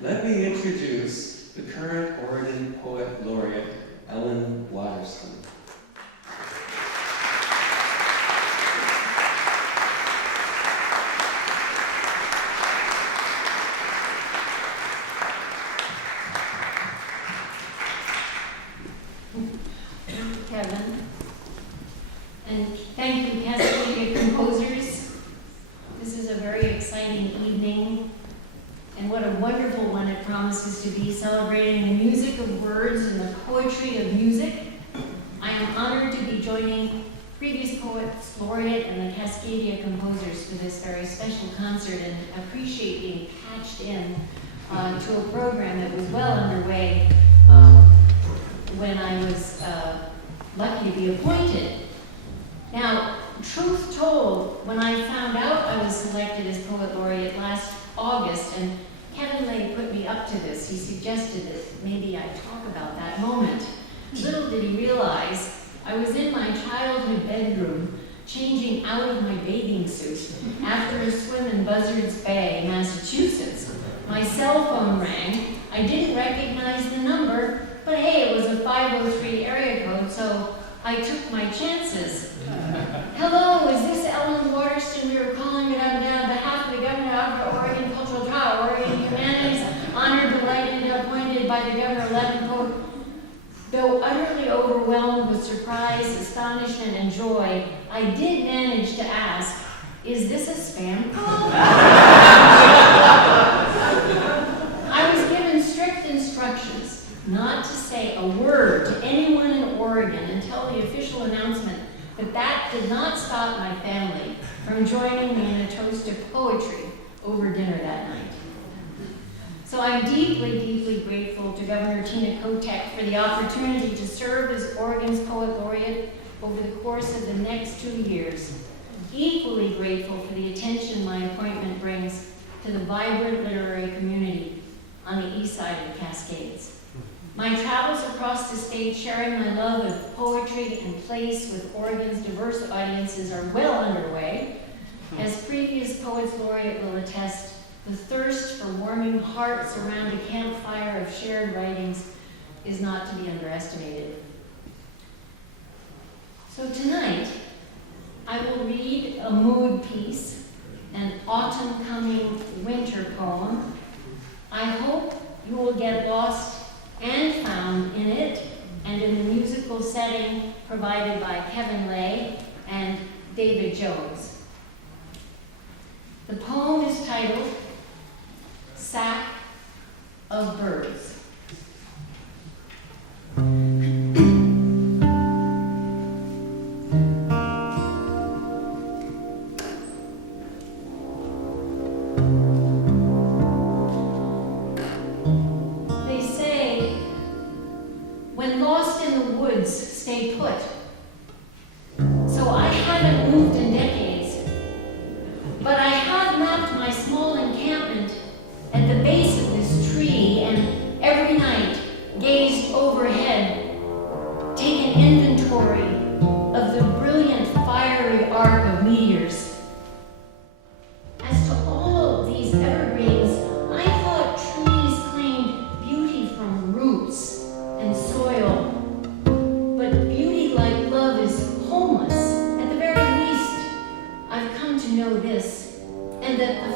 Let me introduce the current Oregon Poet Laureate, Ellen Waterston. Kevin, and thank you, Cascadia Composers. This is a very exciting evening, and what a wonderful one it promises to be, celebrating the music of words and the poetry of music. I am honored to be joining previous poets Laureate and the Cascadia Composers for this very special concert, and appreciate being patched in to a program that was well underway when I was lucky to be appointed. Now, truth told, when I found out I was selected as Poet Laureate last August, and Kevin Lay put me up to this, he suggested that maybe I talk about that moment. Little did he realize I was in my childhood bedroom changing out of my bathing suit after a swim in Buzzards Bay, Massachusetts. My cell phone rang. I didn't recognize the number, but hey, it was a 503 area code, so I took my chances. Hello, is this Ellen Waterston? We were calling it on behalf of the Governor of Oregon Cultural Trial, Oregon Humanities, honored, delighted, and appointed by the Governor 11 Poet. Though utterly overwhelmed with surprise, astonishment, and joy, I did manage to ask, is this a spam call? I was given strict instructions not to say a word to anyone in Oregon until the official announcement, but that did not stop my family from joining me in a toast of poetry over dinner that night. So I'm deeply, deeply grateful to Governor Tina Kotek for the opportunity to serve as Oregon's Poet Laureate over the course of the next 2 years. Equally grateful for the attention my appointment brings to the vibrant literary community on the east side of the Cascades. My travels across the state sharing my love of poetry and place with Oregon's diverse audiences are well underway. As previous Poets Laureate will attest, the thirst for warming hearts around a campfire of shared writings is not to be underestimated. So tonight, I will read a mood piece, an autumn coming winter poem. I hope you will get lost and found in it and in the musical setting provided by Kevin Lay and David Jones. The poem is titled Sack of Birds. They say, when lost in the woods, stay put. So I haven't moved in decades, but I have mapped my small encampment at the base of this tree, and every night gazed overhead, taken inventory of the brilliant fiery arc of meteors. As to all of these evergreens, I thought trees claimed beauty from roots and soil, but beauty like love is homeless. At the very least, I've come to know this, and that the